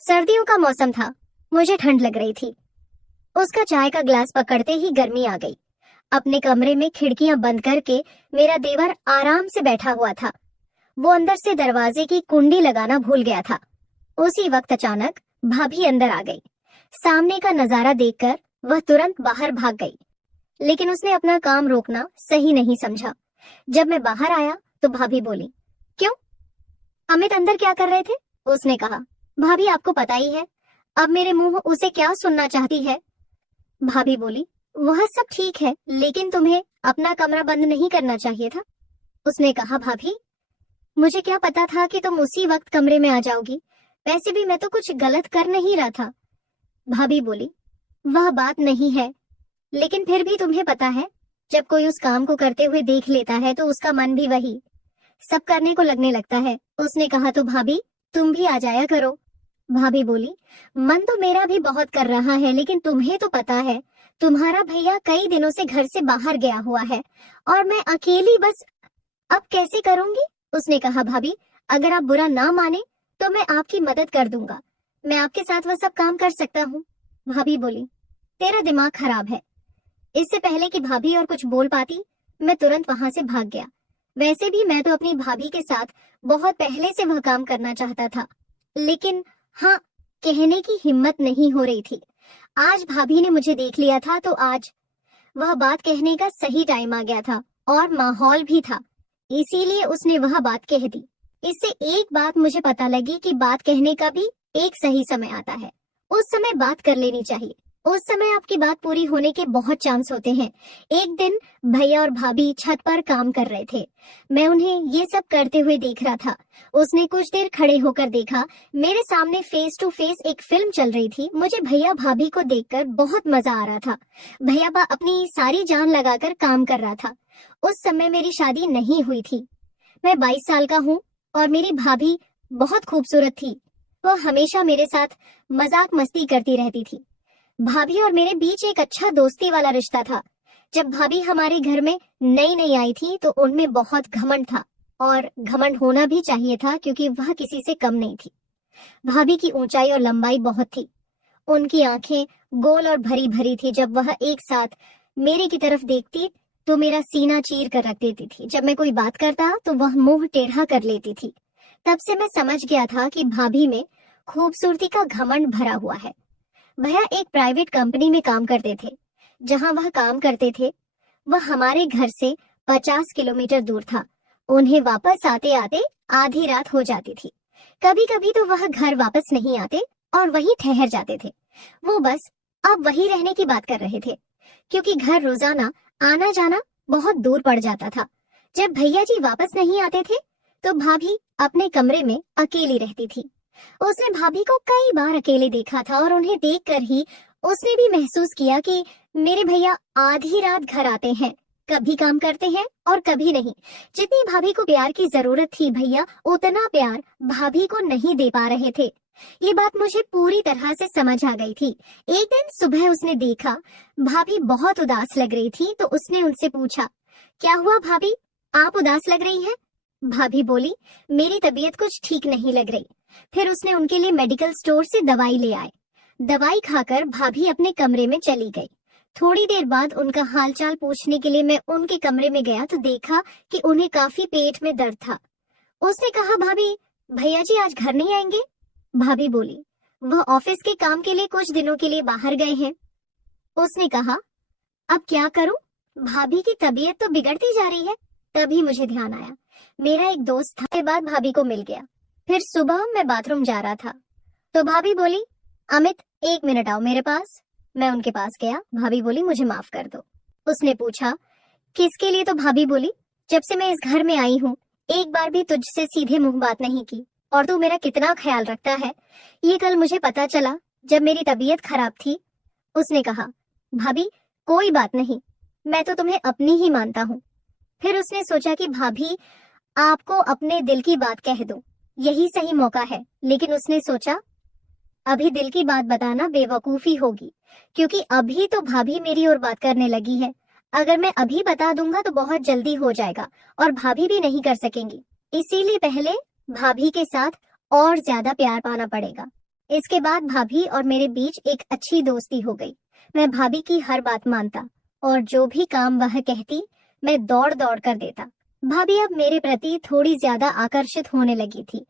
सर्दियों का मौसम था। मुझे ठंड लग रही थी। उसका चाय का ग्लास पकड़ते ही गर्मी आ गई। अपने कमरे में खिड़कियां बंद करके मेरा देवर आराम से बैठा हुआ था। वो अंदर से दरवाजे की कुंडी लगाना भूल गया था। उसी वक्त अचानक भाभी अंदर आ गई। सामने का नजारा देखकर वह तुरंत बाहर भाग गई, लेकिन उसने अपना काम रोकना सही नहीं समझा। जब मैं बाहर आया तो भाभी बोली, क्यों, अमित अंदर क्या कर रहे थे? उसने कहा, भाभी आपको पता ही है, अब मेरे मुंह उसे क्या सुनना चाहती है। भाभी बोली, वह सब ठीक है, लेकिन तुम्हें अपना कमरा बंद नहीं करना चाहिए था। उसने कहा, भाभी मुझे क्या पता था कि तुम उसी वक्त कमरे में आ जाओगी। वैसे भी मैं तो कुछ गलत कर नहीं रहा था। भाभी बोली, वह बात नहीं है, लेकिन फिर भी तुम्हें पता है, जब कोई उस काम को करते हुए देख लेता है तो उसका मन भी वही सब करने को लगने लगता है। उसने कहा, तो भाभी तुम भी आ जाया करो। भाभी बोली, मन तो मेरा भी बहुत कर रहा है, लेकिन तुम्हें तो पता है, तुम्हारा भैया कई दिनों से घर से बाहर गया हुआ है और मैं अकेली बस अब कैसे करूंगी। उसने कहा, भाभी अगर आप बुरा ना माने तो मैं आपकी मदद कर दूंगा। मैं आपके साथ वह सब काम कर सकता हूँ। भाभी बोली, तेरा दिमाग खराब है। इससे पहले कि भाभी और कुछ बोल पाती, मैं तुरंत वहां से भाग गया। वैसे भी मैं तो अपनी भाभी के साथ बहुत पहले से वह काम करना चाहता था, लेकिन हाँ, कहने की हिम्मत नहीं हो रही थी। आज भाभी ने मुझे देख लिया था तो आज वह बात कहने का सही टाइम आ गया था और माहौल भी था, इसीलिए उसने वह बात कह दी। इससे एक बात मुझे पता लगी कि बात कहने का भी एक सही समय आता है। उस समय बात कर लेनी चाहिए। उस समय आपकी बात पूरी होने के बहुत चांस होते हैं। एक दिन भैया और भाभी छत पर काम कर रहे थे। मैं उन्हें ये सब करते हुए देख रहा था। उसने कुछ देर खड़े होकर देखा। मेरे सामने फेस टू फेस एक फिल्म चल रही थी। मुझे भैया भाभी को देखकर बहुत मजा आ रहा था। भैया अपनी सारी जान लगाकर काम कर रहा था। उस समय मेरी शादी नहीं हुई थी। मैं 22 साल का हूँ और मेरी भाभी बहुत खूबसूरत थी। वो हमेशा मेरे साथ मजाक मस्ती करती रहती थी। भाभी और मेरे बीच एक अच्छा दोस्ती वाला रिश्ता था। जब भाभी हमारे घर में नई नई आई थी तो उनमें बहुत घमंड था, और घमंड होना भी चाहिए था क्योंकि वह किसी से कम नहीं थी। भाभी की ऊंचाई और लंबाई बहुत थी। उनकी आंखें गोल और भरी भरी थी। जब वह एक साथ मेरे की तरफ देखती तो मेरा सीना चीर कर रख देती थी। जब मैं कोई बात करता तो वह मुंह टेढ़ा कर लेती थी। तब से मैं समझ गया था कि भाभी में खूबसूरती का घमंड भरा हुआ है। भैया एक प्राइवेट कंपनी में काम करते थे। जहां वह काम करते थे वह हमारे घर से 50 किलोमीटर दूर था। उन्हें वापस आते आते आधी रात हो जाती थी। कभी कभी तो वह घर वापस नहीं आते और वहीं ठहर जाते थे। वो बस अब वहीं रहने की बात कर रहे थे, क्योंकि घर रोजाना आना जाना बहुत दूर पड़ जाता था। जब भैया जी वापस नहीं आते थे तो भाभी अपने कमरे में अकेली रहती थी। उसने भाभी को कई बार अकेले देखा था और उन्हें देखकर ही उसने भी महसूस किया कि मेरे भैया आधी रात घर आते हैं, कभी काम करते हैं और कभी नहीं। जितनी भाभी को प्यार की जरूरत थी, भैया उतना प्यार भाभी को नहीं दे पा रहे थे। ये बात मुझे पूरी तरह से समझ आ गई थी। एक दिन सुबह उसने देखा भाभी बहुत उदास लग रही थी तो उसने उनसे पूछा, क्या हुआ भाभी, आप उदास लग रही हैं? भाभी बोली, मेरी तबीयत कुछ ठीक नहीं लग रही। फिर उसने उनके लिए मेडिकल स्टोर से दवाई ले आए। दवाई खाकर भाभी अपने कमरे में चली गई। थोड़ी देर बाद उनका हालचाल पूछने के लिए मैं उनके कमरे में गया तो देखा कि उन्हें काफी पेट में दर्द था। उसने कहा, भाभी भैया जी आज घर नहीं आएंगे? भाभी बोली, वह ऑफिस के काम के लिए कुछ दिनों के लिए बाहर गए हैं। उसने कहा, अब क्या करूं, भाभी की तबीयत तो बिगड़ती जा रही है। तभी मुझे ध्यान आया, मेरा एक दोस्त था। के बाद भाभी को मिल गया। फिर सुबह मैं बाथरूम जा रहा था तो भाभी बोली, अमित 1 मिनट आओ मेरे पास। मैं उनके पास गया। भाभी बोली, मुझे माफ कर दो। उसने पूछा, किसके लिए? तो भाभी बोली, जब से मैं इस घर में आई हूँ एक बार भी तुझसे सीधे मुंह बात नहीं की, और तू मेरा कितना ख्याल रखता है ये कल मुझे पता चला जब मेरी तबीयत खराब थी। उसने कहा, भाभी कोई बात नहीं, मैं तो तुम्हें अपनी ही मानता हूँ। फिर उसने सोचा कि भाभी आपको अपने दिल की बात कह दो, यही सही मौका है। लेकिन उसने सोचा अभी दिल की बात बताना बेवकूफी होगी, क्योंकि अभी तो भाभी मेरी ओर बात करने लगी है। अगर मैं अभी बता दूंगा तो बहुत जल्दी हो जाएगा और भाभी भी नहीं कर सकेंगी। इसीलिए पहले भाभी के साथ और ज्यादा प्यार पाना पड़ेगा। इसके बाद भाभी और मेरे बीच एक अच्छी दोस्ती हो गई। मैं भाभी की हर बात मानता और जो भी काम वह कहती मैं दौड़ दौड़ कर देता। भाभी अब मेरे प्रति थोड़ी ज्यादा आकर्षित होने लगी थी।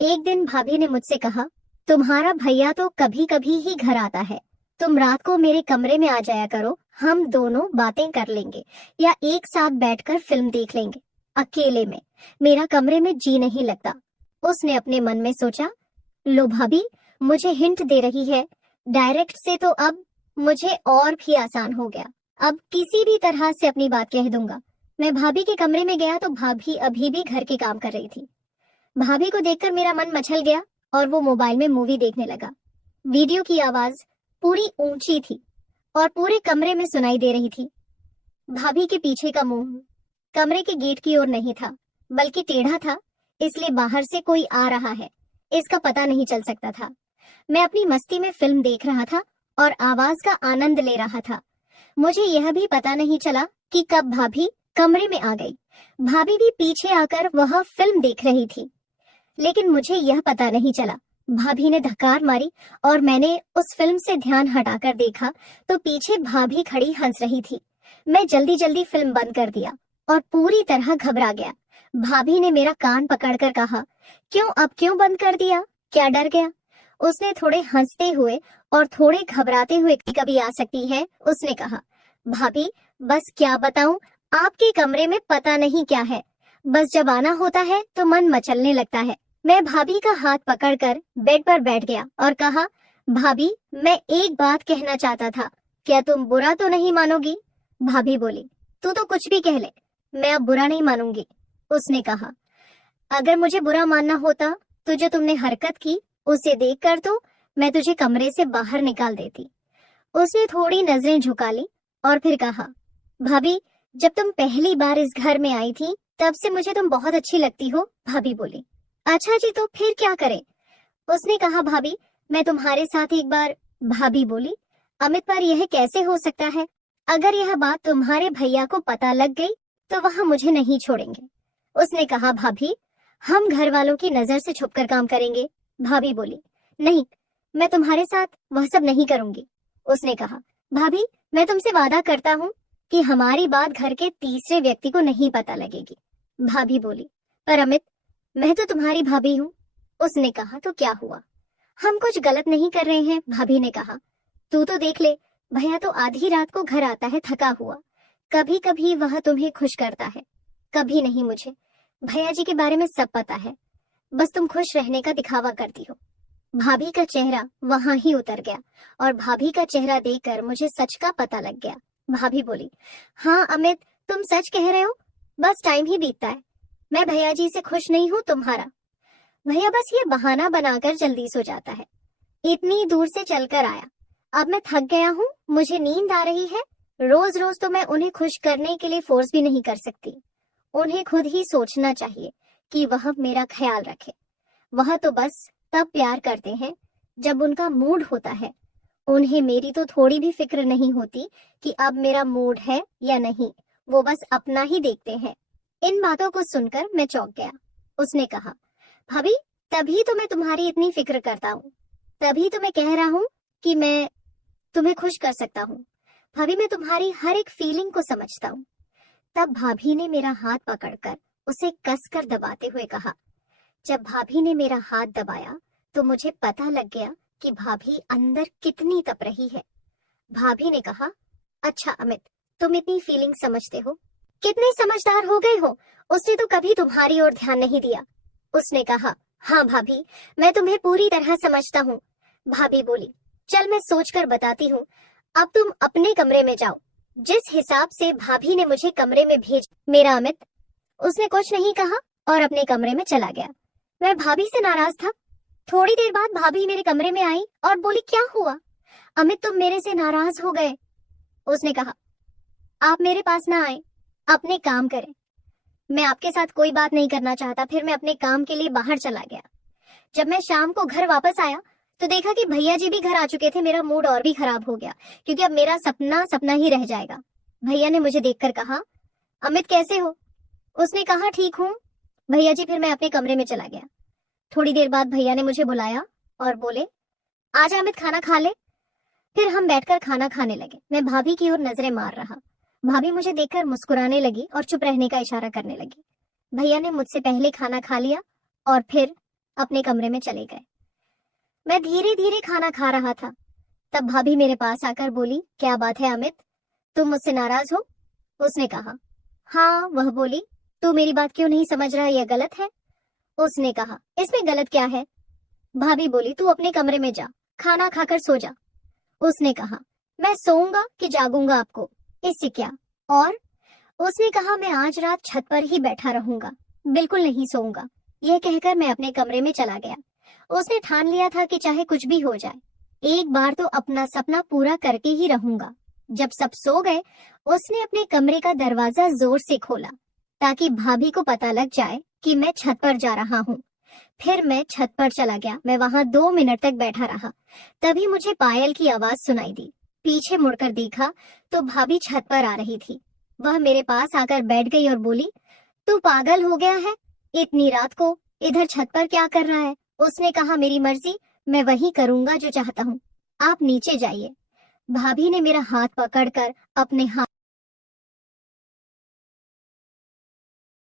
एक दिन भाभी ने मुझसे कहा, तुम्हारा भैया तो कभी कभी ही घर आता है, तुम रात को मेरे कमरे में आ जाया करो, हम दोनों बातें कर लेंगे या एक साथ बैठकर फिल्म देख लेंगे। अकेले में मेरा कमरे में जी नहीं लगता। उसने अपने मन में सोचा, लो भाभी मुझे हिंट दे रही है, डायरेक्ट से तो अब मुझे और भी आसान हो गया, अब किसी भी तरह से अपनी बात कह दूंगा। मैं भाभी के कमरे में गया तो भाभी अभी भी घर के काम कर रही थी। भाभी को देखकर मेरा मन मचल गया और वो मोबाइल में मूवी देखने लगा। वीडियो की आवाज पूरी ऊंची थी और पूरे कमरे में सुनाई दे रही थी। भाभी के पीछे का मुंह कमरे के गेट की ओर नहीं था, बल्कि टेढ़ा था, इसलिए बाहर से कोई आ रहा है इसका पता नहीं चल सकता था। मैं अपनी मस्ती में फिल्म देख रहा था और आवाज का आनंद ले रहा था। मुझे यह भी पता नहीं चला कि कब भाभी कमरे में आ गई। भाभी भी पीछे आकर वह फिल्म देख रही थी, लेकिन मुझे यह पता नहीं चला। भाभी ने धक्कार मारी और मैंने उस फिल्म से ध्यान हटाकर देखा तो पीछे भाभी खड़ी हंस रही थी। मैं जल्दी जल्दी फिल्म बंद कर दिया और पूरी तरह घबरा गया। भाभी ने मेरा कान पकड़कर कहा, क्यों बंद कर दिया, क्या डर गया? उसने थोड़े हंसते हुए और थोड़े घबराते हुए, कभी आ सकती है, उसने कहा। भाभी बस क्या बताऊं, आपके कमरे में पता नहीं क्या है, बस जब आना होता है तो मन मचलने लगता है। मैं भाभी का हाथ पकड़कर बेड पर बैठ गया और कहा, भाभी मैं एक बात कहना चाहता था, क्या तुम बुरा तो नहीं मानोगी? भाभी बोली, तू तो कुछ भी कह ले, मैं अब बुरा नहीं मानूंगी। उसने कहा, अगर मुझे बुरा मानना होता तो जो तुमने हरकत की उसे देखकर तो मैं तुझे कमरे से बाहर निकाल देती। उसने थोड़ी नजरें झुका ली और फिर कहा, भाभी जब तुम पहली बार इस घर में आई थी तब से मुझे तुम बहुत अच्छी लगती हो। भाभी बोली, अच्छा जी तो फिर क्या करें? उसने कहा, भाभी मैं तुम्हारे साथ एक बार। भाभी बोली, अमित पर यह कैसे हो सकता है? अगर यह बात तुम्हारे भैया को पता लग गई तो वह मुझे नहीं छोड़ेंगे। उसने कहा, भाभी हम घर वालों की नजर से छुपकर काम करेंगे। भाभी बोली, नहीं मैं तुम्हारे साथ वह सब नहीं करूंगी। उसने कहा, भाभी मैं तुमसे वादा करता हूँ कि हमारी बात घर के तीसरे व्यक्ति को नहीं पता लगेगी। भाभी बोली, पर अमित मैं तो तुम्हारी भाभी हूँ। उसने कहा, तो क्या हुआ, हम कुछ गलत नहीं कर रहे हैं। भाभी ने कहा, तू तो देख ले, भैया तो आधी रात को घर आता है थका हुआ, कभी कभी वह तुम्हें खुश करता है, कभी नहीं। मुझे भैया जी के बारे में सब पता है, बस तुम खुश रहने का दिखावा करती हो। भाभी का चेहरा वहां ही उतर गया और भाभी का चेहरा देखकर मुझे सच का पता लग गया। भाभी बोली, हाँ अमित तुम सच कह रहे हो, बस टाइम ही बीतता है, मैं भैया जी से खुश नहीं हूँ तुम्हारा। भैया बस ये बहाना बनाकर जल्दी सो जाता है, इतनी दूर से चलकर आया, अब मैं थक गया हूँ, मुझे नींद आ रही है। रोज रोज तो मैं उन्हें खुश करने के लिए फोर्स भी नहीं कर सकती, उन्हें खुद ही सोचना चाहिए कि वह मेरा ख्याल रखे। वह तो बस तब प्यार करते हैं जब उनका मूड होता है, उन्हें मेरी तो थोड़ी भी फिक्र नहीं होती कि अब मेरा मूड है या नहीं, वो बस अपना ही देखते हैं। इन बातों को सुनकर मैं चौंक गया। उसने कहा, भाभी तभी तो मैं तुम्हारी इतनी फिक्र करता हूँ, तभी तो मैं कह रहा हूँ कि मैं तुम्हें खुश कर सकता हूँ। भाभी मैं तुम्हारी हर एक फीलिंग को समझता हूँ। तब भाभी ने मेरा हाथ पकड़कर उसे कसकर दबाते हुए कहा। जब भाभी ने मेरा हाथ दबाया तो मुझे पता लग गया कि भाभी अंदर कितनी तप रही है। भाभी ने कहा, अच्छा अमित तुम इतनी फीलिंग समझते हो, कितने समझदार हो गए हो, उसने तो कभी तुम्हारी ओर ध्यान नहीं दिया। उसने कहा, हाँ भाभी मैं तुम्हें पूरी तरह समझता हूँ। भाभी बोली, चल मैं सोचकर बताती हूँ, अब तुम अपने कमरे में जाओ। जिस हिसाब से भाभी ने मुझे कमरे में भेज मेरा अमित, उसने कुछ नहीं कहा और अपने कमरे में चला गया। मैं भाभी से नाराज था। थोड़ी देर बाद भाभी मेरे कमरे में आई और बोली, क्या हुआ अमित तुम मेरे से नाराज हो गए? उसने कहा, आप मेरे पास ना आए, अपने काम करें, मैं आपके साथ कोई बात नहीं करना चाहता। फिर मैं अपने काम के लिए बाहर चला गया। जब मैं शाम को घर वापस आया तो देखा कि भैया जी भी घर आ चुके थे। मेरा मूड और भी खराब हो गया क्योंकि अब मेरा सपना सपना ही रह जाएगा। भैया ने मुझे देखकर कहा, अमित कैसे हो? उसने कहा, ठीक हूँ भैया जी। फिर मैं अपने कमरे में चला गया। थोड़ी देर बाद भैया ने मुझे बुलाया और बोले, आजा अमित, खाना खा ले। फिर हम बैठकर खाना खाने लगे। मैं भाभी की ओर नजरें मार रहा। भाभी मुझे देखकर मुस्कुराने लगी और चुप रहने का इशारा करने लगी। भैया ने मुझसे पहले खाना खा लिया और फिर अपने कमरे में चले गए। मैं धीरे धीरे खाना खा रहा था। तब भाभी मेरे पास आकर बोली, क्या बात है अमित, तुम मुझसे नाराज हो? उसने कहा, हाँ। वह बोली, तू मेरी बात क्यों नहीं समझ रहा, यह गलत है। उसने कहा, इसमें गलत क्या है? भाभी बोली, तू अपने कमरे में जा, खाना खाकर सो जा। उसने कहा, मैं सोऊंगा कि जागूंगा आपको, इससे क्या? और उसने कहा, मैं आज रात छत पर ही बैठा रहूंगा, बिल्कुल नहीं सोऊंगा। यह कहकर मैं अपने कमरे में चला गया। उसने ठान लिया था कि चाहे कुछ भी हो जाए, एक बार तो अपना सपना पूरा करके ही रहूंगा। जब सब सो गए, उसने अपने कमरे का दरवाजा जोर से खोला ताकि भाभी को पता लग जाए कि मैं छत पर जा रहा हूँ। फिर मैं छत पर चला गया। मैं वहां 2 मिनट तक बैठा रहा। तभी मुझे पायल की आवाज सुनाई दी। पीछे मुड़कर देखा तो भाभी छत पर आ रही थी। वह मेरे पास आकर बैठ गई और बोली, तू पागल हो गया है? इतनी रात को इधर छत पर क्या कर रहा है? उसने कहा, मेरी मर्जी, मैं वही करूंगा जो चाहता हूँ, आप नीचे जाइए। भाभी ने मेरा हाथ पकड़कर अपने हाथ